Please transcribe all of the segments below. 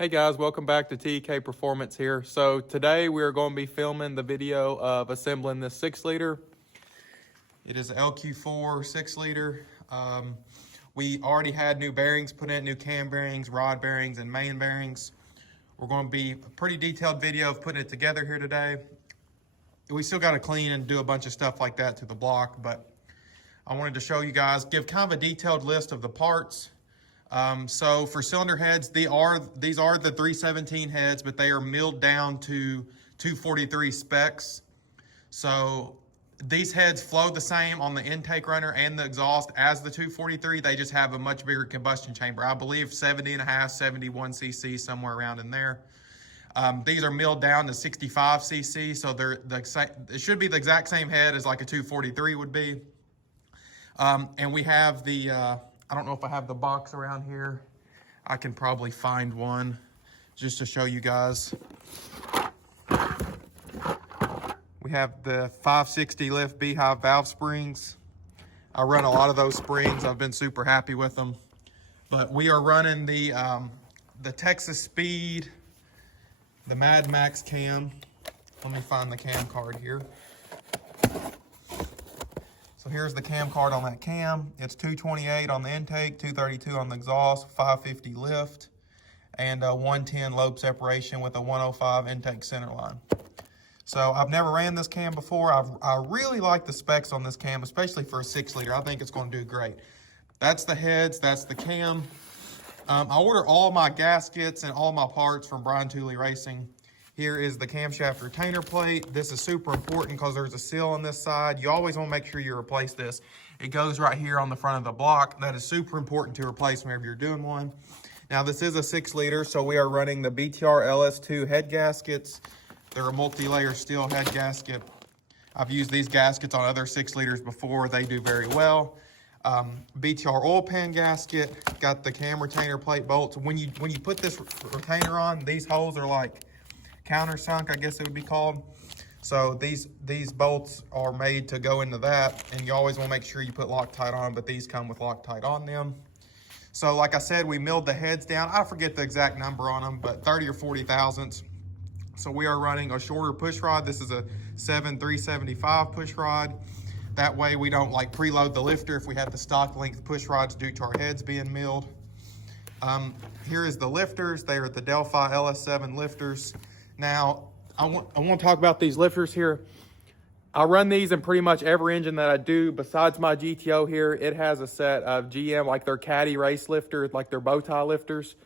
Hey guys, welcome back to TK Performance here. So today we are going to be filming the video of assembling this 6-liter. It is an lq4 6-liter. We already had new bearings put in, new cam bearings, rod bearings, and main bearings. We're going to be a pretty detailed video of putting it together here today. We still got to clean and do a bunch of stuff like that to the block, but I wanted to show you guys, give kind of a detailed list of the parts. So for cylinder heads, these are the 317 heads, but they are milled down to 243 specs. So these heads flow the same on the intake runner and the exhaust as the 243. They just have a much bigger combustion chamber. I believe 70 and a half, 71 cc, somewhere around in there. These are milled down to 65 cc, so it should be the exact same head as like a 243 would be. And we have the, I don't know if I have the box around here. I can probably find one just to show you guys. We have the 560 lift beehive valve springs. I run a lot of those springs. I've been super happy with them. But we are running the Texas Speed, the MAXX cam. Let me find the cam card here. So here's the cam card on that cam. It's 228 on the intake, 232 on the exhaust, 550 lift, and 110 lobe separation with a 105 intake center line. So I've never ran this cam before. I really like the specs on this cam, especially for a 6-liter. I think it's going to do great. That's the heads, that's the cam. I order all my gaskets and all my parts from Brian Tooley Racing. Here is the camshaft retainer plate. This is super important because there's a seal on this side. You always want to make sure you replace this. It goes right here on the front of the block. That is super important to replace whenever you're doing one. Now this is a 6-liter, so we are running the BTR LS2 head gaskets. They're a multi-layer steel head gasket. I've used these gaskets on other 6-liters before. They do very well. BTR oil pan gasket, got the cam retainer plate bolts. When you put this retainer on, these holes are like countersunk, I guess it would be called. So these bolts are made to go into that, and you always want to make sure you put Loctite on, but these come with Loctite on them. So like I said, we milled the heads down. I forget the exact number on them, but 30 or 40 thousandths. So we are running a shorter push rod. This is a 7.375 push rod. That way we don't like preload the lifter if we have the stock length push rods due to our heads being milled. Here is the lifters. They are the Delphi LS7 lifters. Now, I want to talk about these lifters here. I run these in pretty much every engine that I do. Besides my GTO here, it has a set of GM, like their Caddy race lifters, like their bow tie lifters.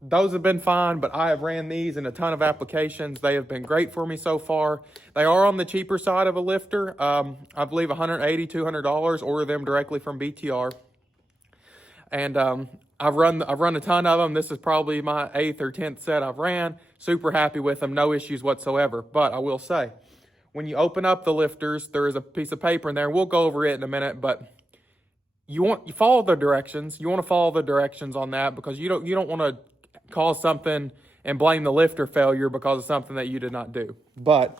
Those have been fine, but I have ran these in a ton of applications. They have been great for me so far. They are on the cheaper side of a lifter. I believe $180, $200. Order them directly from BTR. And I've run a ton of them. This is probably my 8th or 10th set I've ran. Super happy with them, no issues whatsoever. But I will say, when you open up the lifters, there is a piece of paper in there. We'll go over it in a minute, but you follow the directions. You want to follow the directions on that because you don't want to cause something and blame the lifter failure because of something that you did not do. But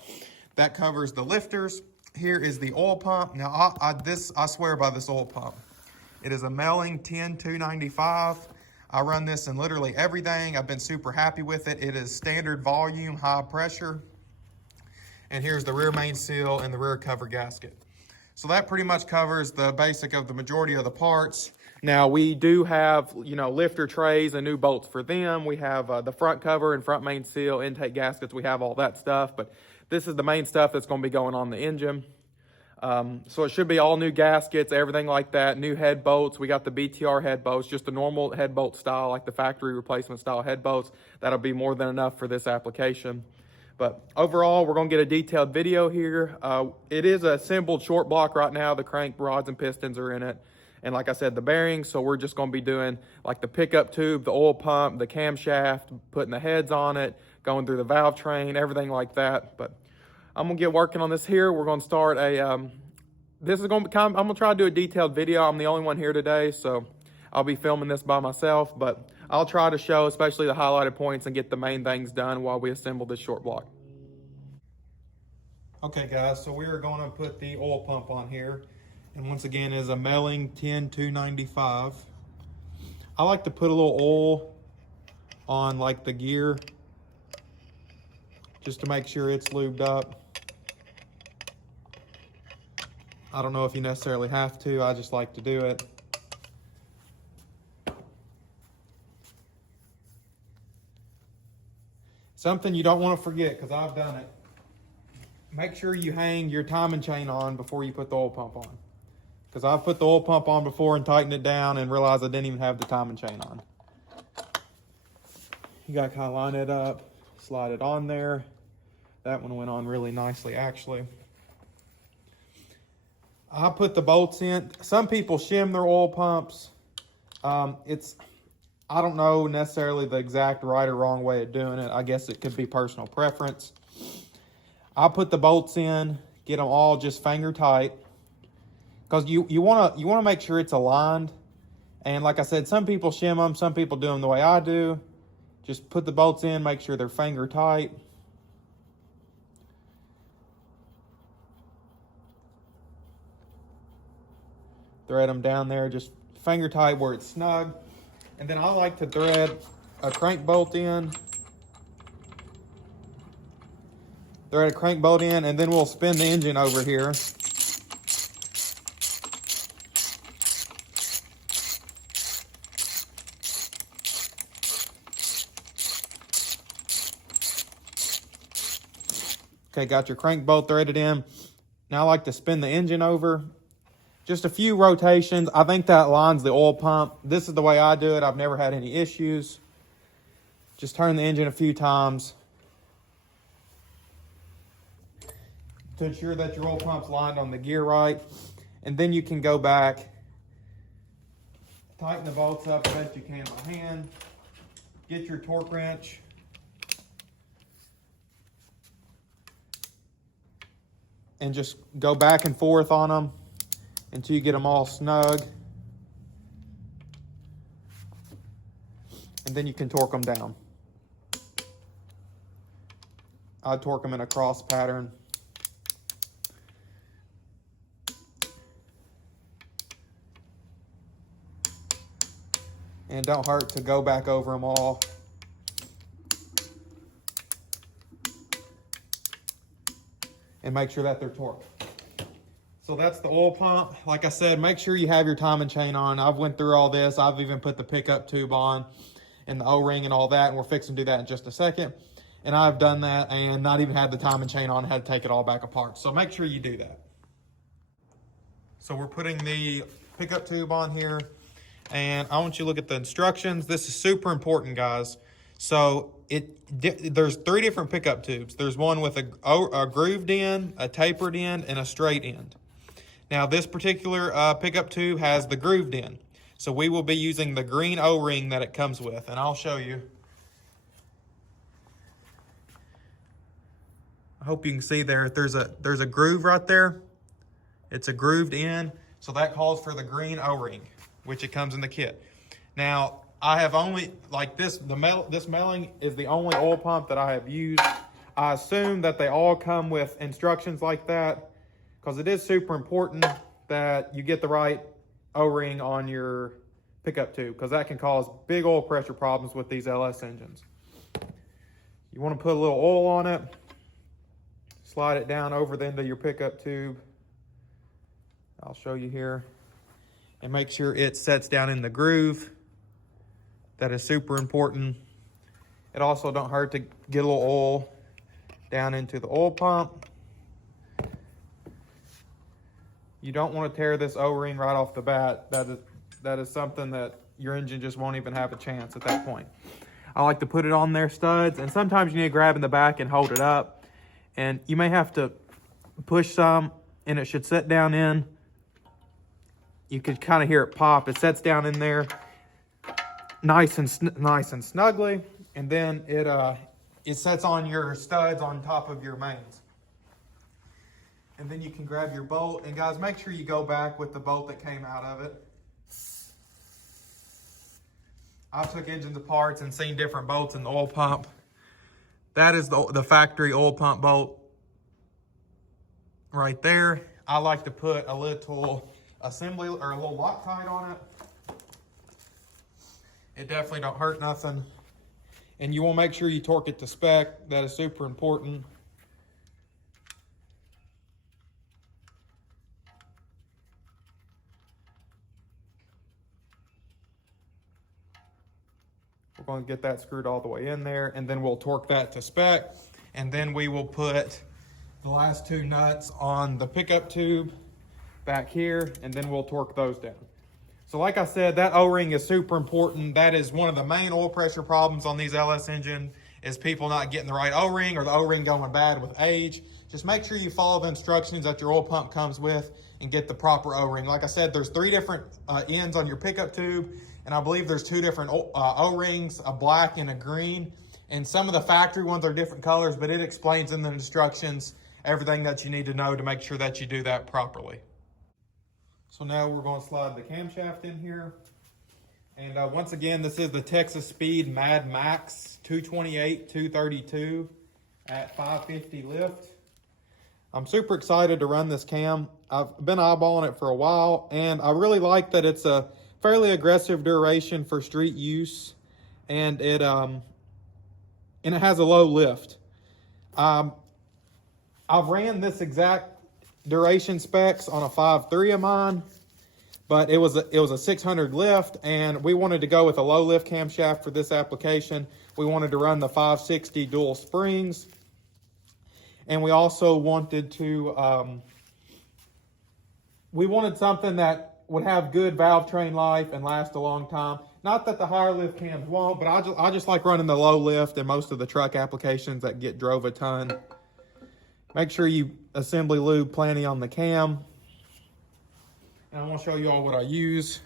that covers the lifters. Here is the oil pump. Now I swear by this oil pump. It is a Melling 10295. I run this in literally everything. I've been super happy with it. It is standard volume, high pressure. And here's the rear main seal and the rear cover gasket. So that pretty much covers the basic of the majority of the parts. Now we do have, lifter trays and new bolts for them. We have the front cover and front main seal, intake gaskets. We have all that stuff, but this is the main stuff that's going to be going on the engine. So it should be all new gaskets, everything like that, new head bolts. We got the BTR head bolts, just the normal head bolt style, like the factory replacement style head bolts. That'll be more than enough for this application. But overall, we're gonna get a detailed video here. It is a assembled short block right now. The crank rods and pistons are in it. And like I said, the bearings, so we're just gonna be doing like the pickup tube, the oil pump, the camshaft, putting the heads on it, going through the valve train, everything like that. But I'm gonna get working on this here. We're gonna start I'm gonna try to do a detailed video. I'm the only one here today, so I'll be filming this by myself, but I'll try to show especially the highlighted points and get the main things done while we assemble this short block. Okay guys, so we are gonna put the oil pump on here. And once again, is a Melling 10295. I like to put a little oil on like the gear, just to make sure it's lubed up. I don't know if you necessarily have to, I just like to do it. Something you don't want to forget, because I've done it. Make sure you hang your timing chain on before you put the oil pump on. Because I've put the oil pump on before and tightened it down and realized I didn't even have the timing chain on. You got to kind of line it up, slide it on there. That one went on really nicely, actually. I put the bolts in. Some people shim their oil pumps. I don't know necessarily the exact right or wrong way of doing it. I guess it could be personal preference. I put the bolts in, get them all just finger tight, because you want to make sure it's aligned. And like I said, some people shim them, some people do them the way I do. Just put the bolts in, make sure they're finger tight. Thread them down there, just finger tight where it's snug. And then I like to thread a crank bolt in. Thread a crank bolt in, and then we'll spin the engine over here. Okay, got your crank bolt threaded in. Now I like to spin the engine over. Just a few rotations. I think that lines the oil pump. This is the way I do it. I've never had any issues. Just turn the engine a few times to ensure that your oil pump's lined on the gear right. And then you can go back, tighten the bolts up the best you can by hand, get your torque wrench, and just go back and forth on them until you get them all snug. And then you can torque them down. I torque them in a cross pattern. And don't hurt to go back over them all. And make sure that they're torqued. So that's the oil pump. Like I said, make sure you have your timing chain on. I've went through all this. I've even put the pickup tube on and the O-ring and all that, and we're fixing to do that in just a second. And I've done that and not even had the timing chain on, had to take it all back apart. So make sure you do that. So we're putting the pickup tube on here, and I want you to look at the instructions. This is super important, guys. So there's 3 different pickup tubes. There's one with a grooved end, a tapered end, and a straight end. Now this particular pickup tube has the grooved end. So we will be using the green O-ring that it comes with, and I'll show you. I hope you can see there, there's a groove right there. It's a grooved end, so that calls for the green O-ring, which it comes in the kit. Now, I have only, like this Melling is the only oil pump that I have used. I assume that they all come with instructions like that, because it is super important that you get the right O-ring on your pickup tube, because that can cause big oil pressure problems with these LS engines. You want to put a little oil on it, slide it down over the end of your pickup tube. I'll show you here. And make sure it sets down in the groove. That is super important. It also don't hurt to get a little oil down into the oil pump. You don't want to tear this O-ring right off the bat. That is something that your engine just won't even have a chance at that point. I like to put it on their studs, and sometimes you need to grab in the back and hold it up. And you may have to push some, and it should set down in. You can kind of hear it pop. It sets down in there nice and snugly, and then it sets on your studs on top of your mains. And then you can grab your bolt, and guys, make sure you go back with the bolt that came out of it. I took engines apart and seen different bolts in the oil pump. That is the factory oil pump bolt right there. I like to put a little assembly or a little Loctite on it. It definitely don't hurt nothing. And you want to make sure you torque it to spec. That is super important. We're going to get that screwed all the way in there, and then we'll torque that to spec. And then we will put the last two nuts on the pickup tube back here, and then we'll torque those down. So like I said, that O-ring is super important. That is one of the main oil pressure problems on these LS engines, is people not getting the right O-ring, or the O-ring going bad with age. Just make sure you follow the instructions that your oil pump comes with and get the proper O-ring. Like I said, there's 3 different ends on your pickup tube, and I believe there's 2 different O-rings, a black and a green. And some of the factory ones are different colors, but it explains in the instructions everything that you need to know to make sure that you do that properly. So now we're going to slide the camshaft in here. And once again, this is the Texas Speed MAXX 228 232 at 550 lift. I'm super excited to run this cam. I've been eyeballing it for a while, and I really like that it's a fairly aggressive duration for street use, and it has a low lift. I've ran this exact duration specs on a 5.3 of mine, but it was a 600 lift, and we wanted to go with a low lift camshaft for this application. We wanted to run the 560 dual springs, and we also wanted to we wanted something that would have good valve train life and last a long time. Not that the higher lift cams won't, but I just like running the low lift in most of the truck applications that get drove a ton. Make sure you assembly lube plenty on the cam. And I want to show you all what I use.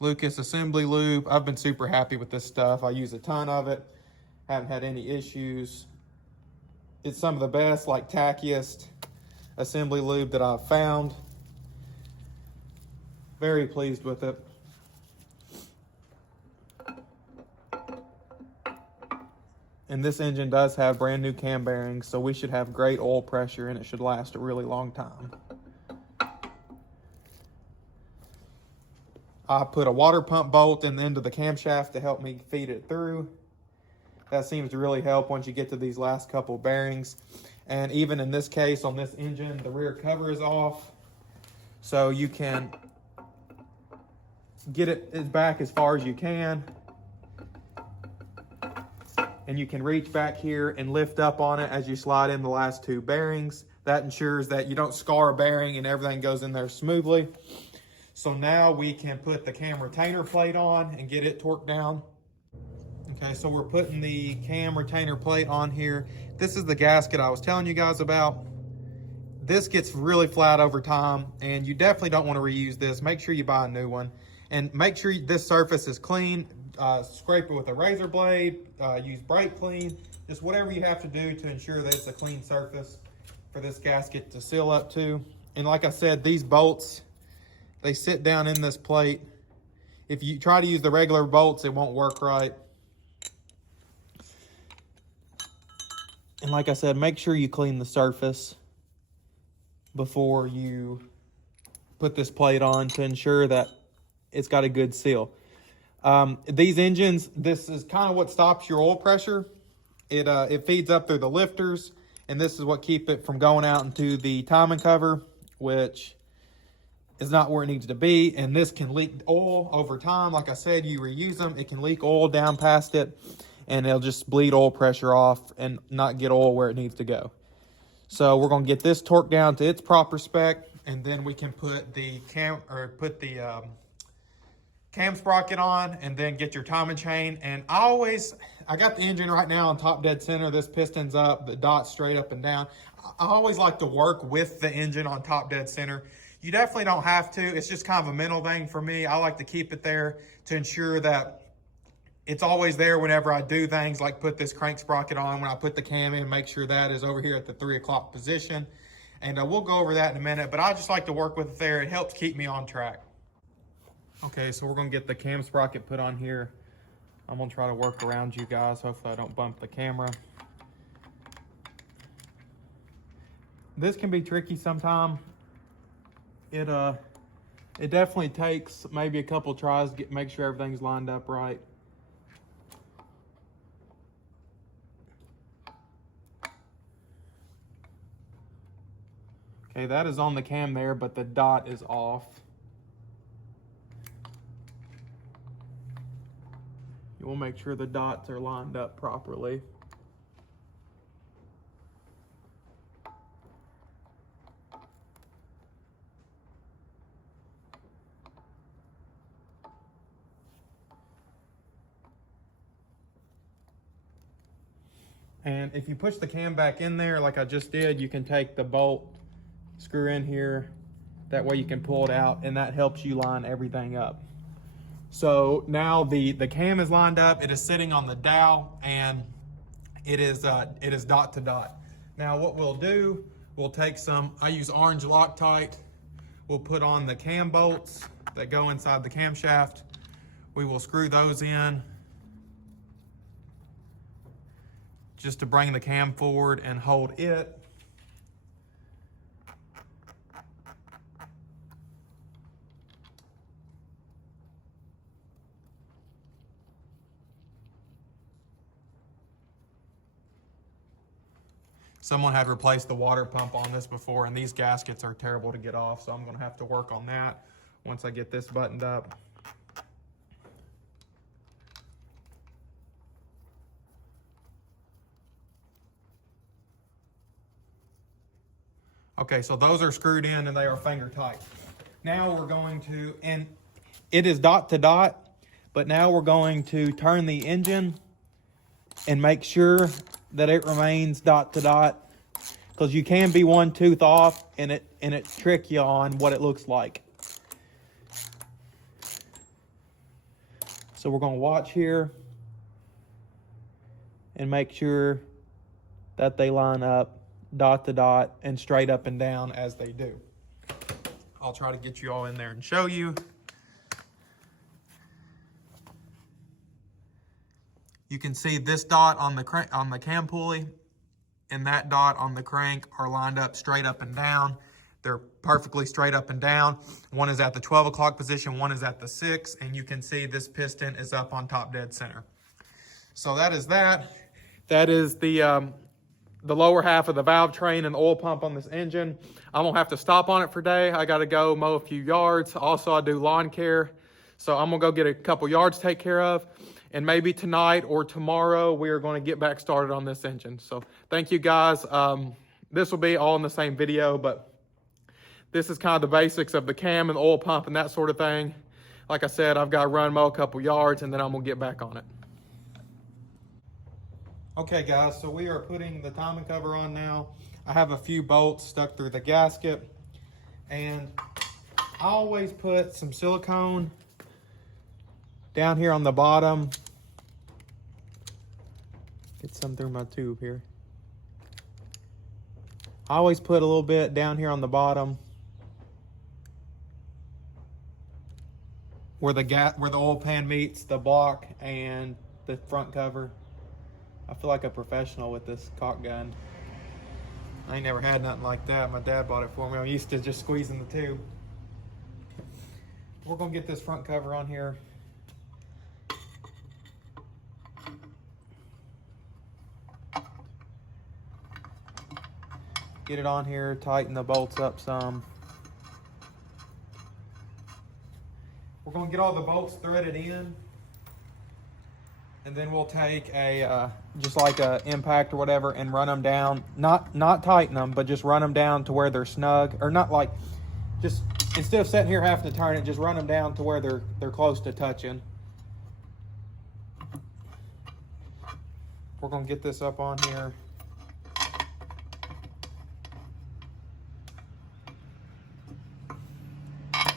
Lucas assembly lube. I've been super happy with this stuff. I use a ton of it. Haven't had any issues. It's some of the best, like tackiest assembly lube that I've found. Very pleased with it. And this engine does have brand new cam bearings, so we should have great oil pressure, and it should last a really long time. I put a water pump bolt in the end of the camshaft to help me feed it through. That seems to really help once you get to these last couple bearings. And even in this case, on this engine, the rear cover is off, so you can get it back as far as you can. And you can reach back here and lift up on it as you slide in the last 2 bearings. That ensures that you don't scar a bearing and everything goes in there smoothly. So now we can put the cam retainer plate on and get it torqued down. Okay, so we're putting the cam retainer plate on here. This is the gasket I was telling you guys about. This gets really flat over time, and you definitely don't want to reuse this. Make sure you buy a new one. And make sure this surface is clean. Scrape it with a razor blade, use brake clean, just whatever you have to do to ensure that it's a clean surface for this gasket to seal up to. And like I said, these bolts, they sit down in this plate. If you try to use the regular bolts, it won't work right. And like I said, make sure you clean the surface before you put this plate on to ensure that it's got a good seal. These engines, this is kind of what stops your oil pressure. It feeds up through the lifters, and this is what keeps it from going out into the timing cover, which is not where it needs to be. And this can leak oil over time. Like I said, you reuse them, it can leak oil down past it, and it'll just bleed oil pressure off and not get oil where it needs to go. So we're going to get this torqued down to its proper spec, and then we can put the cam sprocket on, and then get your timing chain. And I got the engine right now on top dead center. This piston's up, the dot's straight up and down. I always like to work with the engine on top dead center. You definitely don't have to. It's just kind of a mental thing for me. I like to keep it there to ensure that it's always there whenever I do things like put this crank sprocket on. When I put the cam in, make sure that is over here at the 3 o'clock position. And we'll go over that in a minute, but I just like to work with it there. It helps keep me on track. Okay, so we're gonna get the cam sprocket put on here. I'm gonna try to work around you guys. Hopefully I don't bump the camera. This can be tricky sometimes. It definitely takes maybe a couple tries to make sure everything's lined up right. Okay, that is on the cam there, but the dot is off. You want to make sure the dots are lined up properly. And if you push the cam back in there like I just did, you can take the bolt, screw in here. That way you can pull it out, and that helps you line everything up. So now the cam is lined up, it is sitting on the dowel, and it is dot to dot. Now what we'll do, we'll take some, I use orange Loctite. We'll put on the cam bolts that go inside the camshaft. We will screw those in just to bring the cam forward and hold it. Someone had replaced the water pump on this before, and these gaskets are terrible to get off, so I'm gonna have to work on that once I get this buttoned up. Okay, so those are screwed in and they are finger tight. Now we're going to, and it is dot to dot, but now we're going to turn the engine and make sure that it remains dot to dot, because you can be one tooth off and it trick you on what it looks like. So we're going to watch here and make sure that they line up dot to dot and straight up and down as they do. I'll try to get you all in there and show you. You can see this dot on the cam pulley and that dot on the crank are lined up straight up and down. They're perfectly straight up and down. One is at the 12 o'clock position, one is at the 6, and you can see this piston is up on top dead center. So that is that. That is the lower half of the valve train and the oil pump on this engine. I'm gonna have to stop on it for a day. I gotta go mow a few yards. Also, I do lawn care. So I'm gonna go get a couple yards to take care of. And maybe tonight or tomorrow, we are gonna get back started on this engine. So thank you guys. This will be all in the same video, but this is kind of the basics of the cam and the oil pump and that sort of thing. Like I said, I've got to run mow a couple yards and then I'm gonna get back on it. Okay guys, so we are putting the timing cover on now. I have a few bolts stuck through the gasket, and I always put some silicone down here on the bottom. Get some through my tube here. I always put a little bit down here on the bottom where the oil pan meets the block and the front cover. I feel like a professional with this caulk gun. I ain't never had nothing like that. My dad bought it for me. I'm used to just squeezing the tube. We're gonna get this front cover on here. Get it on here, tighten the bolts up some. We're gonna get all the bolts threaded in. And then we'll take a, just like a impact or whatever, and run them down. Not tighten them, but just run them down to where they're snug. Or not like, just instead of sitting here having to turn it, just run them down to where they're close to touching. We're gonna get this up on here.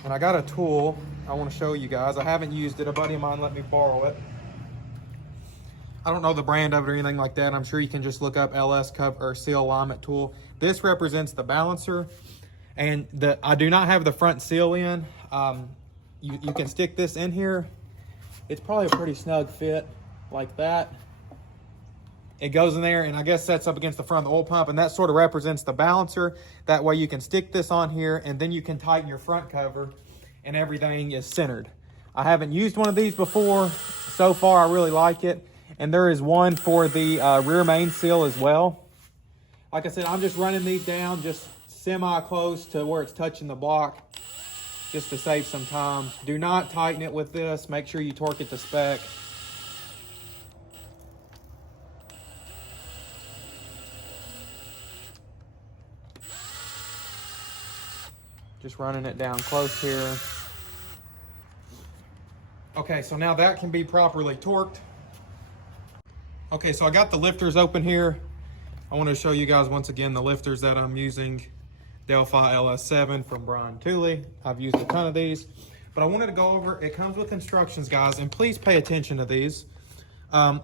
And I got a tool I wanna show you guys. I haven't used it. A buddy of mine let me borrow it. I don't know the brand of it or anything like that. I'm sure you can just look up LS cover or seal alignment tool. This represents the balancer, and I do not have the front seal in. You can stick this in here. It's probably a pretty snug fit like that. It goes in there and I guess sets up against the front of the oil pump, and that sort of represents the balancer. That way you can stick this on here and then you can tighten your front cover and everything is centered. I haven't used one of these before. So far I really like it. And there is one for the rear main seal as well. Like I said, I'm just running these down just semi-close to where it's touching the block, just to save some time. Do not tighten it with this. Make sure you torque it to spec. Just running it down close here. Okay, so now that can be properly torqued. Okay, so I got the lifters open here. I want to show you guys once again the lifters that I'm using. Delphi LS7 from Brian Tooley. I've used a ton of these, but I wanted to go over, it comes with instructions, guys, and please pay attention to these. More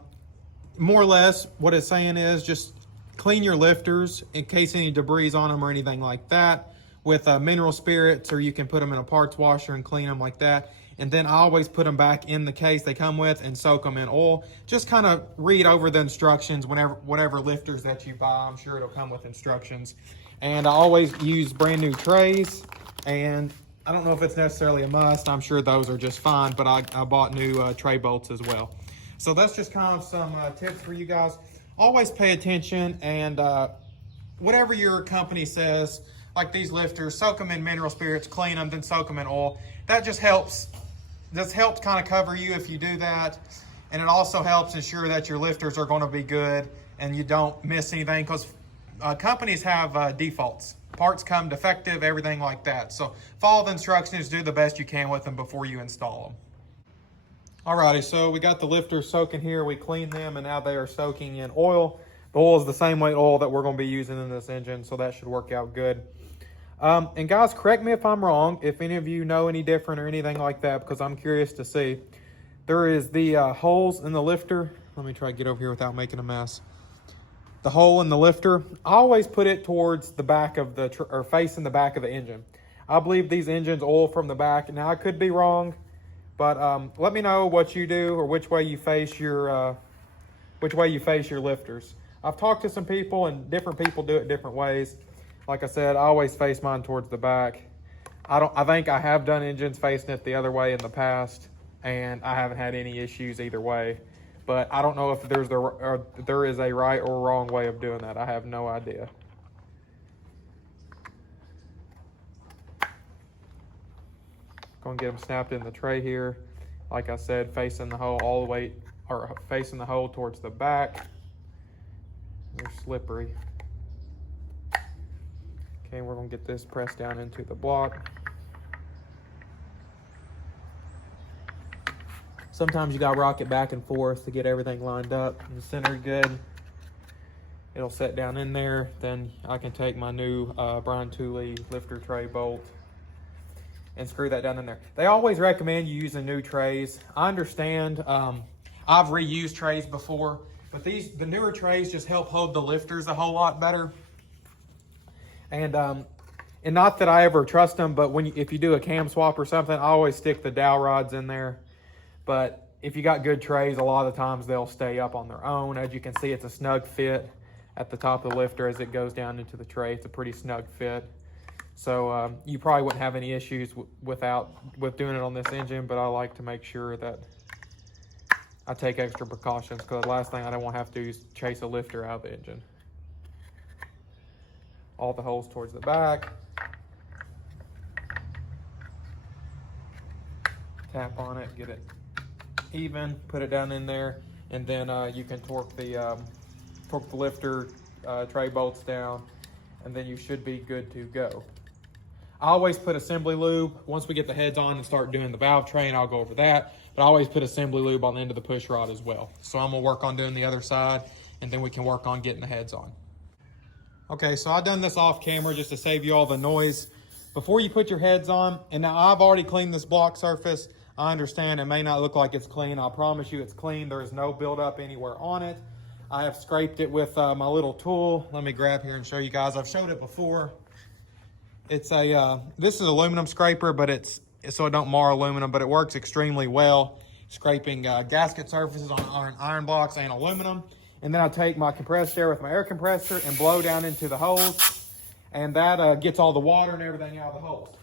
or less, what it's saying is just clean your lifters in case any debris on them or anything like that with mineral spirits, or you can put them in a parts washer and clean them like that. And then I always put them back in the case they come with and soak them in oil. Just kind of read over the instructions whatever lifters that you buy. I'm sure it'll come with instructions. And I always use brand new trays, and I don't know if it's necessarily a must. I'm sure those are just fine, but I bought new tray bolts as well. So that's just kind of some tips for you guys. Always pay attention, and whatever your company says, like these lifters, soak them in mineral spirits, clean them, then soak them in oil. That just helps. This helps kind of cover you if you do that. And it also helps ensure that your lifters are going to be good and you don't miss anything, because companies have defaults. Parts come defective, everything like that. So follow the instructions, do the best you can with them before you install them. Alrighty, so we got the lifters soaking here. We cleaned them and now they are soaking in oil. The oil is the same weight oil that we're going to be using in this engine, so that should work out good. And guys, correct me if I'm wrong, if any of you know any different or anything like that, because I'm curious to see. There is the holes in the lifter. Let me try to get over here without making a mess. The hole in the lifter, I always put it towards the back of the, or facing the back of the engine. I believe these engines oil from the back. Now I could be wrong, but let me know what you do or which way you face your lifters. I've talked to some people and different people do it different ways. Like I said, I always face mine towards the back. I think I have done engines facing it the other way in the past, and I haven't had any issues either way. But I don't know if there is a right or wrong way of doing that. I have no idea. Going to get them snapped in the tray here. Like I said, facing the hole all the way, or facing the hole towards the back. They're slippery. Okay, we're going to get this pressed down into the block. Sometimes you got to rock it back and forth to get everything lined up and centered good. It'll set down in there. Then I can take my new Brian Tooley lifter tray bolt and screw that down in there. They always recommend you using new trays. I understand. I've reused trays before, but the newer trays just help hold the lifters a whole lot better. And not that I ever trust them, but if you do a cam swap or something, I always stick the dowel rods in there. But if you got good trays, a lot of the times they'll stay up on their own. As you can see, it's a snug fit at the top of the lifter as it goes down into the tray. It's a pretty snug fit. So you probably wouldn't have any issues with doing it on this engine, but I like to make sure that I take extra precautions, because the last thing I don't want to have to do is chase a lifter out of the engine. All the holes towards the back. Tap on it, get it even, put it down in there, and then you can torque the lifter tray bolts down, and then you should be good to go. I always put assembly lube. Once we get the heads on and start doing the valve tray, and I'll go over that, but I always put assembly lube on the end of the push rod as well. So I'm gonna work on doing the other side, and then we can work on getting the heads on. Okay, so I've done this off camera just to save you all the noise. Before you put your heads on, and now I've already cleaned this block surface. I understand it may not look like it's clean. I promise you it's clean. There is no buildup anywhere on it. I have scraped it with my little tool. Let me grab here and show you guys. I've showed it before. It's this is aluminum scraper, but it's so it don't mar aluminum, but it works extremely well, scraping gasket surfaces on iron blocks and aluminum. And then I take my compressed air with my air compressor and blow down into the holes, and that gets all the water and everything out of the holes.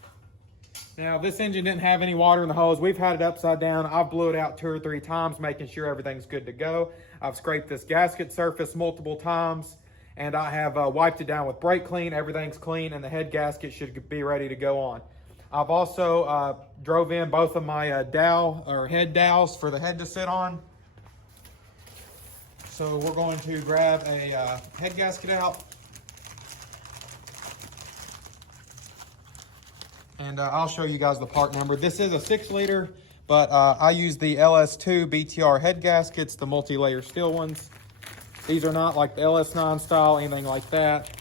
Now, this engine didn't have any water in the hose. We've had it upside down. I've blew it out 2 or 3 times, making sure everything's good to go. I've scraped this gasket surface multiple times, And I have wiped it down with brake clean. Everything's clean, and the head gasket should be ready to go on. I've also drove in both of my head dowels for the head to sit on. So we're going to grab a head gasket out. And I'll show you guys the part number. This is a 6-liter, but I use the LS2 BTR head gaskets, the multi-layer steel ones. These are not like the LS9 style, anything like that.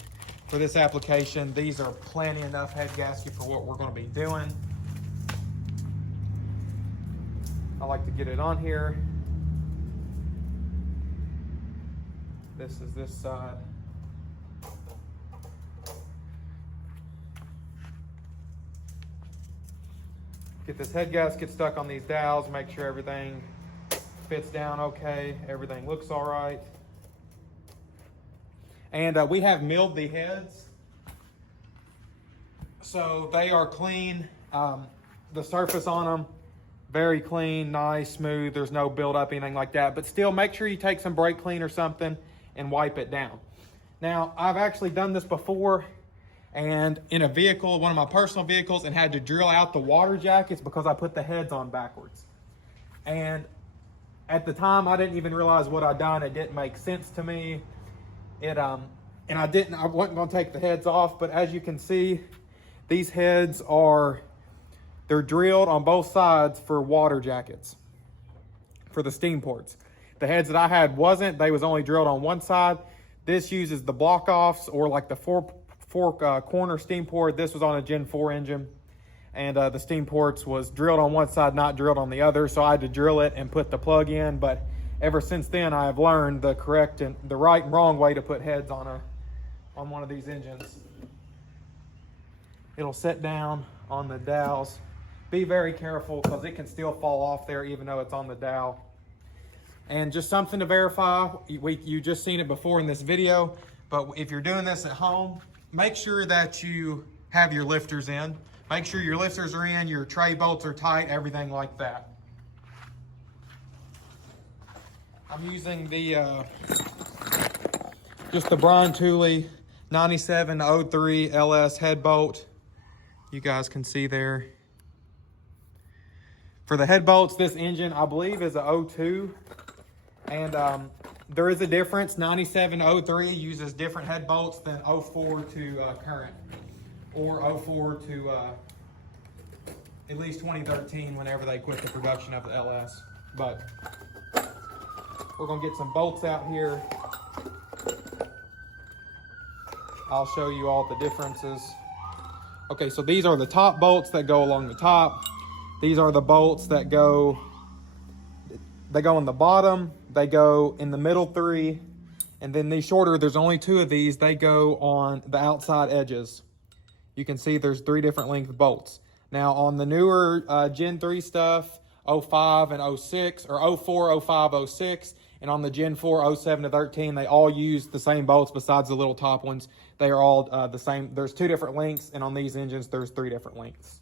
For this application, these are plenty enough head gasket for what we're going to be doing. I like to get it on here. This is this side. Get this head gasket stuck on these dowels, make sure everything fits down okay, everything looks all right. And we have milled the heads, so they are clean. The surface on them, very clean, nice, smooth. There's no buildup, anything like that. But still, make sure you take some brake clean or something and wipe it down. Now, I've actually done this before, and in a vehicle, one of my personal vehicles, and had to drill out the water jackets because I put the heads on backwards. And at the time, I didn't even realize what I'd done. It didn't make sense to me. And I wasn't gonna take the heads off, but as you can see, these heads they're drilled on both sides for water jackets, for the steam ports. The heads that I had they was only drilled on one side. This uses the block offs or like the four corner steam port. This was on a Gen 4 engine, and the steam ports was drilled on one side, not drilled on the other, so I had to drill it and put the plug in. But ever since then, I have learned the right and wrong way to put heads on one of these engines. It'll sit down on the dowels. Be very careful because it can still fall off there even though it's on the dowel. And just something to verify, you just seen it before in this video, but if you're doing this at home, make sure that you have your lifters in. Make sure your lifters are in, your tray bolts are tight, everything like that. I'm using just the Brian Tooley 9703 LS head bolt. You guys can see there. For the head bolts, this engine I believe is a 02, and there is a difference. 9703 uses different head bolts than 04 to current, or 04 to at least 2013 whenever they quit the production of the LS. But we're gonna get some bolts out here. I'll show you all the differences. Okay, so these are the top bolts that go along the top. These are the bolts that go in the bottom, they go in the middle 3, and then these shorter, there's only 2 of these, they go on the outside edges. You can see there's 3 different length bolts. Now on the newer Gen 3 stuff, 05 and 06, or 04, 05, 06, and on the Gen 4, 07 to 13, they all use the same bolts besides the little top ones. They are all the same. There's 2 different lengths, and on these engines, there's 3 different lengths.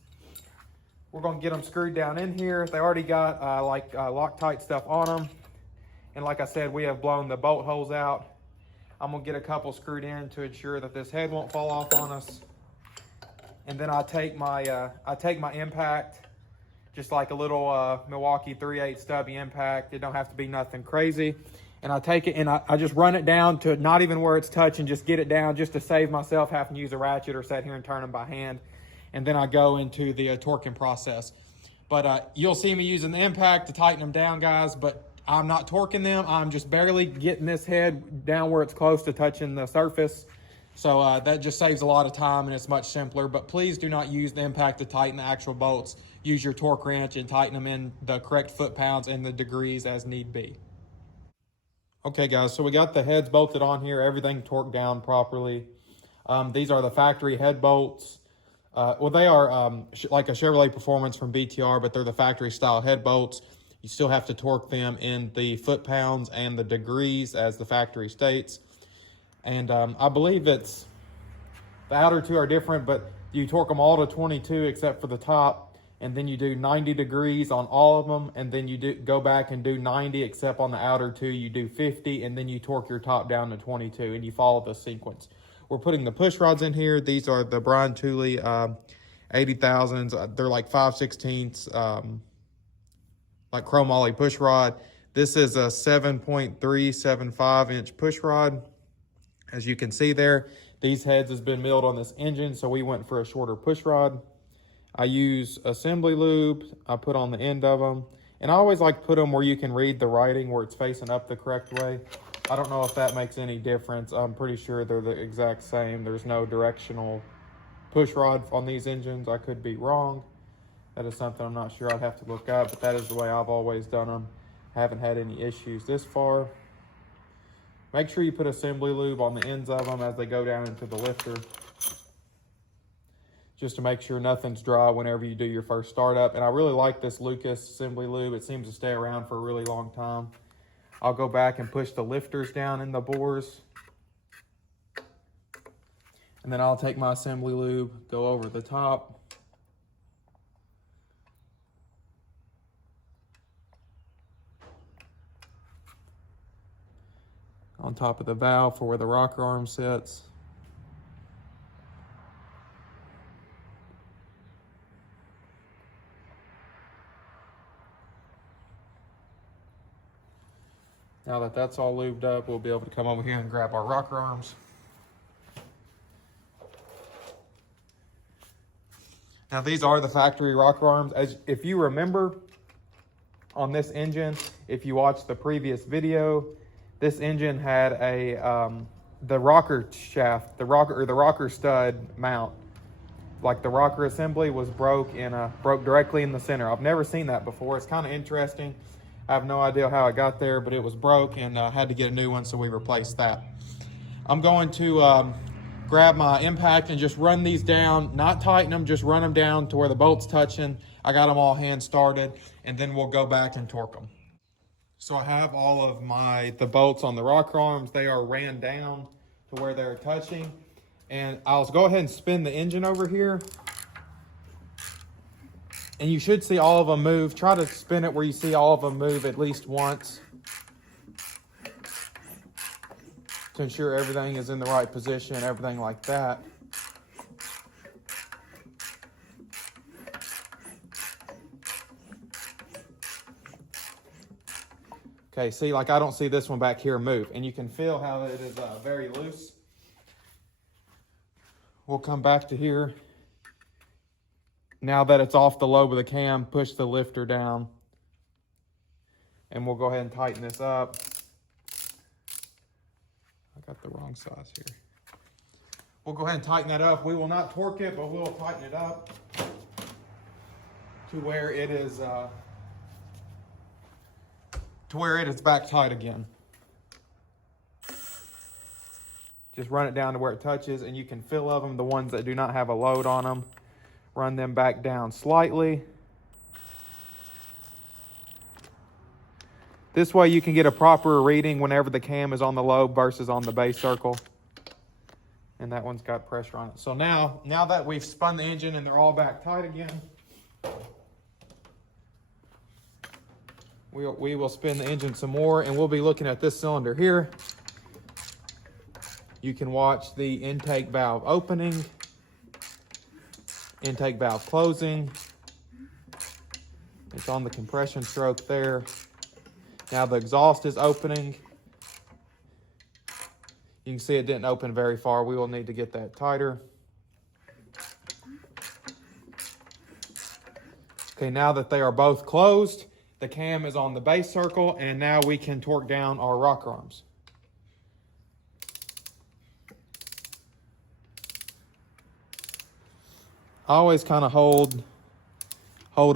We're gonna get them screwed down in here. They already got Loctite stuff on them. And like I said, we have blown the bolt holes out. I'm gonna get a couple screwed in to ensure that this head won't fall off on us. And then I take my impact, just like a little Milwaukee 3/8 stubby impact. It don't have to be nothing crazy. And I take it and I just run it down to not even where it's touching, just get it down just to save myself having to use a ratchet or sit here and turn them by hand. And then I go into the torquing process. But you'll see me using the impact to tighten them down, guys, but I'm not torquing them. I'm just barely getting this head down where it's close to touching the surface. So that just saves a lot of time and it's much simpler. But please do not use the impact to tighten the actual bolts. Use your torque wrench and tighten them in the correct foot-pounds and the degrees as need be. Okay, guys, so we got the heads bolted on here, everything torqued down properly. These are the factory head bolts. Well, they are like a Chevrolet Performance from BTR, but they're the factory style head bolts. You still have to torque them in the foot-pounds and the degrees as the factory states. And I believe the outer 2 are different, but you torque them all to 22 except for the top. and then you do 90 degrees on all of them, and then you go back and do 90, except on the outer two you do 50, and then you torque your top down to 22, and you follow the sequence. We're putting the push rods in here. These are the Brian Tooley 80,000s. They're like 5/16 like chromoly push rod. This is a 7.375 inch push rod. As you can see there, these heads has been milled on this engine, so we went for a shorter push rod. I use assembly lube I put on the end of them, and I always like to put them where you can read the writing, where it's facing up the correct way. I don't know if that makes any difference. I'm pretty sure they're the exact same. There's no directional push rod on these engines. I could be wrong. That is something I'm not sure. I'd have to look up, but that is the way I've always done them. I haven't had any issues this far. Make sure you put assembly lube on the ends of them as they go down into the lifter, just to make sure nothing's dry whenever you do your first startup. And I really like this Lucas assembly lube. It seems to stay around for a really long time. I'll go back and push the lifters down in the bores, and then I'll take my assembly lube, go over the top, on top of the valve for where the rocker arm sits. Now that that's all lubed up, we'll be able to come over here and grab our rocker arms. Now these are the factory rocker arms. If you remember on this engine, if you watched the previous video, this engine had a the rocker shaft, the rocker stud mount. Like the rocker assembly was broke directly in the center. I've never seen that before. It's kind of interesting. I have no idea how it got there, but it was broke, and had to get a new one, so we replaced that. I'm going to grab my impact and just run these down, not tighten them, just run them down to where the bolt's touching. I got them all hand started, and then we'll go back and torque them. So I have all of the bolts on the rocker arms. They are ran down to where they're touching. And I'll go ahead and spin the engine over here. And you should see all of them move. Try to spin it where you see all of them move at least once, to ensure everything is in the right position, everything like that. Okay, see, like I don't see this one back here move, and you can feel how it is very loose. We'll come back to here. Now that it's off the lobe of the cam, push the lifter down, and we'll go ahead and tighten this up. I got the wrong size here. We'll go ahead and tighten that up. We will not torque it, but we'll tighten it up to where it is back tight again. Just run it down to where it touches, and you can feel of them, the ones that do not have a load on them. Run them back down slightly. This way you can get a proper reading whenever the cam is on the lobe versus on the base circle. And that one's got pressure on it. So now that we've spun the engine and they're all back tight again, we will spin the engine some more, and we'll be looking at this cylinder here. You can watch the intake valve opening, intake valve closing. It's on the compression stroke there. Now the exhaust is opening. You can see it didn't open very far. We will need to get that tighter. Okay, now that they are both closed, the cam is on the base circle, and now we can torque down our rocker arms. I always kind of hold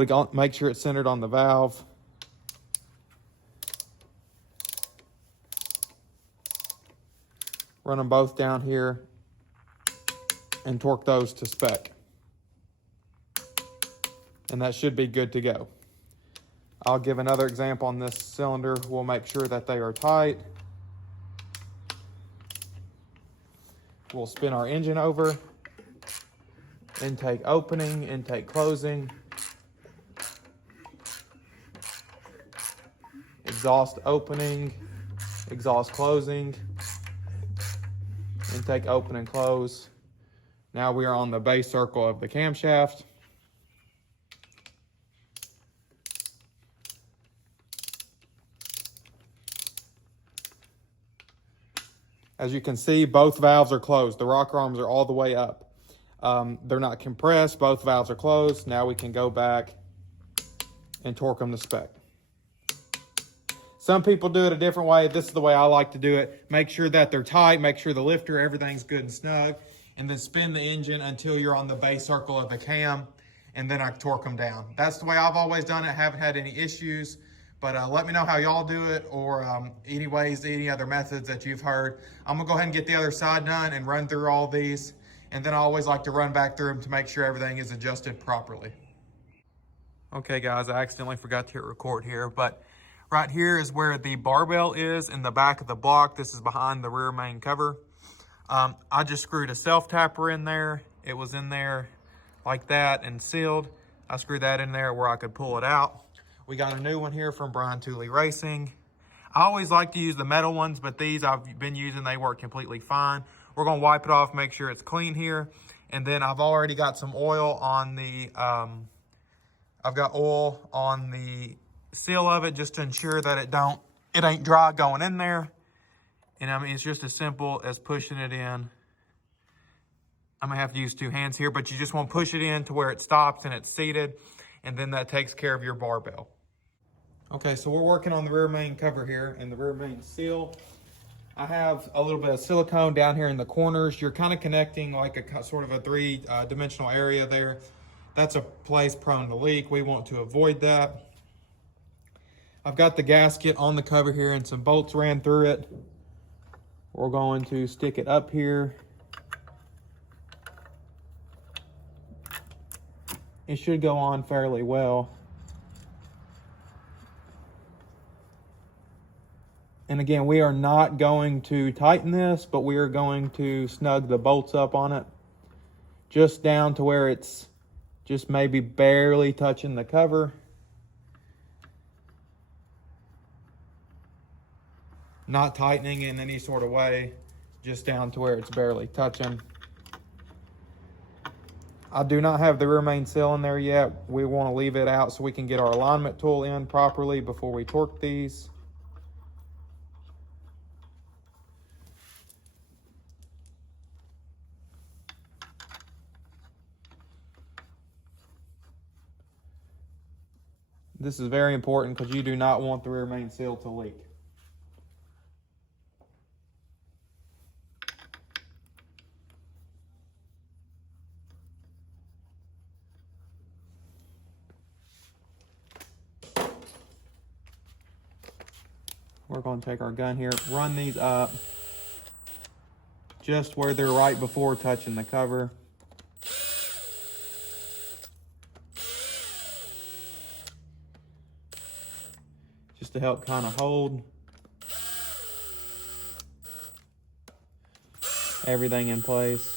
it on, make sure it's centered on the valve. Run them both down here and torque those to spec. And that should be good to go. I'll give another example on this cylinder. We'll make sure that they are tight. We'll spin our engine over. Intake opening, intake closing. exhaust opening, exhaust closing, intake open and close. Now we are on the base circle of the camshaft. As you can see, both valves are closed. The rocker arms are all the way up. They're not compressed, both valves are closed. Now we can go back and torque them to spec. Some people do it a different way. This is the way I like to do it. Make sure that they're tight, make sure the lifter, everything's good and snug, and then spin the engine until you're on the base circle of the cam, and then I torque them down. That's the way I've always done it. Haven't had any issues, but let me know how y'all do it, or any other methods that you've heard. I'm gonna go ahead and get the other side done and run through all these, and then I always like to run back through them to make sure everything is adjusted properly. Okay guys, I accidentally forgot to hit record here, but right here is where the barbell is in the back of the block. This is behind the rear main cover. I just screwed a self-tapper in there. It was in there like that and sealed. I screwed that in there where I could pull it out. We got a new one here from Brian Tooley Racing. I always like to use the metal ones, but these I've been using, they work completely fine. We're gonna wipe it off, make sure it's clean here. And then I've already got some oil on the, I've got oil on the seal of it just to ensure that it ain't dry going in there. And I mean, it's just as simple as pushing it in. I'm gonna have to use two hands here, but you just want to push it in to where it stops and it's seated, and then that takes care of your barbell. Okay, so we're working on the rear main cover here and the rear main seal. I have a little bit of silicone down here in the corners. You're kind of connecting like a sort of a three-dimensional area there. That's a place prone to leak. We want to avoid that. I've got the gasket on the cover here and some bolts ran through it. We're going to stick it up here. It should go on fairly well. And again, we are not going to tighten this, but we are going to snug the bolts up on it, just down to where it's just maybe barely touching the cover. Not tightening in any sort of way, just down to where it's barely touching. I do not have the rear main seal in there yet. We want to leave it out so we can get our alignment tool in properly before we torque these. This is very important because you do not want the rear main seal to leak. We're going to take our gun here, run these up just where they're right before touching the cover. Just to help kind of hold everything in place.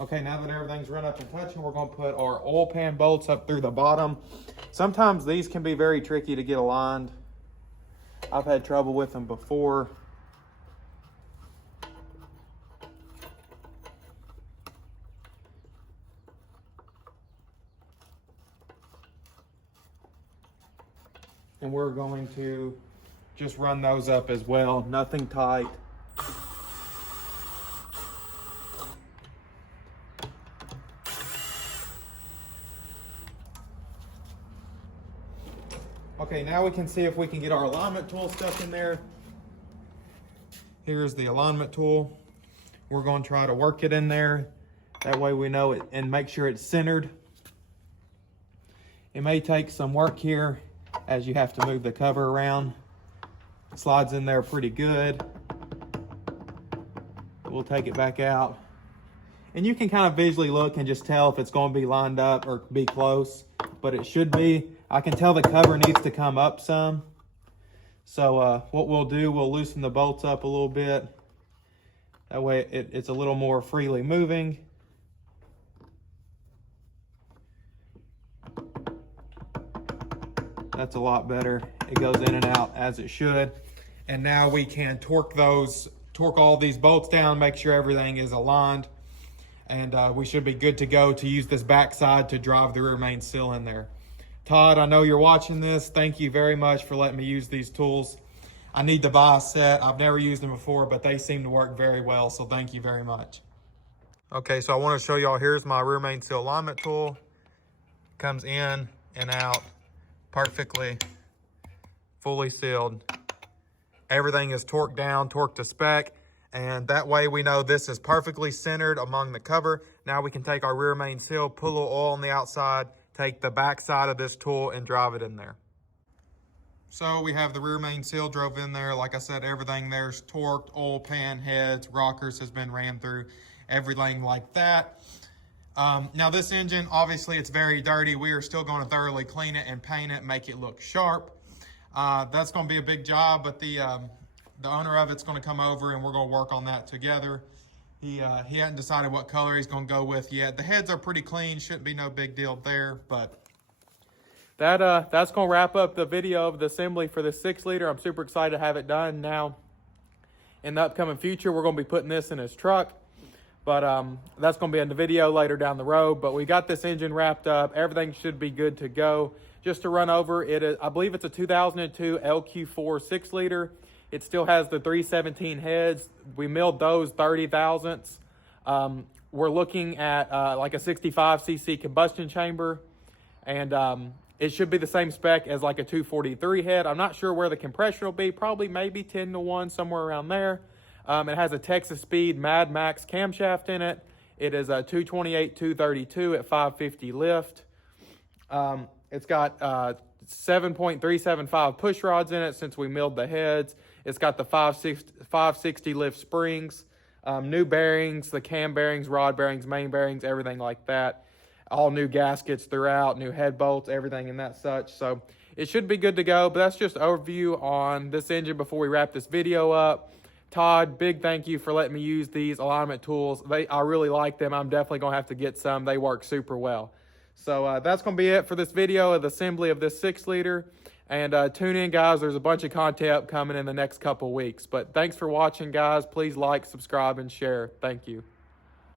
Okay, now that everything's run up and touching, we're gonna put our oil pan bolts up through the bottom. Sometimes these can be very tricky to get aligned. I've had trouble with them before. And we're going to just run those up as well, nothing tight. Okay, now we can see if we can get our alignment tool stuck in there. Here's the alignment tool. We're going to try to work it in there. That way we know it and make sure it's centered. It may take some work here as you have to move the cover around. It slides in there pretty good. We'll take it back out. And you can kind of visually look and just tell if it's going to be lined up or be close, but it should be. I can tell the cover needs to come up some. So what we'll do, we'll loosen the bolts up a little bit That way it's a little more freely moving. That's a lot better. It goes in and out as it should. And now we can torque all these bolts down, make sure everything is aligned. And we should be good to go to use this backside to drive the rear main seal in there. Todd, I know you're watching this. Thank you very much for letting me use these tools. I need to buy a set. I've never used them before, but they seem to work very well, so thank you very much. Okay, so I want to show y'all, here's my rear main seal alignment tool. Comes in and out perfectly, fully sealed. Everything is torqued down, torqued to spec, and that way we know this is perfectly centered among the cover. Now we can take our rear main seal, put a little oil on the outside, take the back side of this tool and drive it in there. So we have the rear main seal drove in there. Like I said, everything there's torqued, oil pan, heads, rockers has been ran through, everything like that. Now this engine, obviously it's very dirty. We are still going to thoroughly clean it and paint it, make it look sharp. That's going to be a big job, but the owner of it's going to come over and we're going to work on that together. He hadn't decided what color he's going to go with yet. The heads are pretty clean, shouldn't be no big deal there, but that's going to wrap up the video of the assembly for the 6-liter. I'm super excited to have it done. Now, in the upcoming future, we're going to be putting this in his truck, but that's going to be in the video later down the road. But we got this engine wrapped up. Everything should be good to go. Just to run over, I believe it's a 2002 lq4 6-liter. It still has the 317 heads. We milled those 30 thousandths. We're looking at like a 65cc combustion chamber, and it should be the same spec as like a 243 head. I'm not sure where the compression will be, probably maybe 10-to-1, somewhere around there. It has a Texas Speed MAXX camshaft in it. It is a 228/232 at 550 lift. It's got 7.375 push rods in it since we milled the heads. It's got the 560 lift springs, new bearings, the cam bearings, rod bearings, main bearings, everything like that. All new gaskets throughout, new head bolts, everything and that such. So it should be good to go, but that's just an overview on this engine before we wrap this video up. Todd, big thank you for letting me use these alignment tools. I really like them. I'm definitely going to have to get some. They work super well. So that's going to be it for this video of the assembly of this 6-liter. And tune in, guys. There's a bunch of content coming in the next couple weeks. But thanks for watching, guys. Please like, subscribe, and share. Thank you.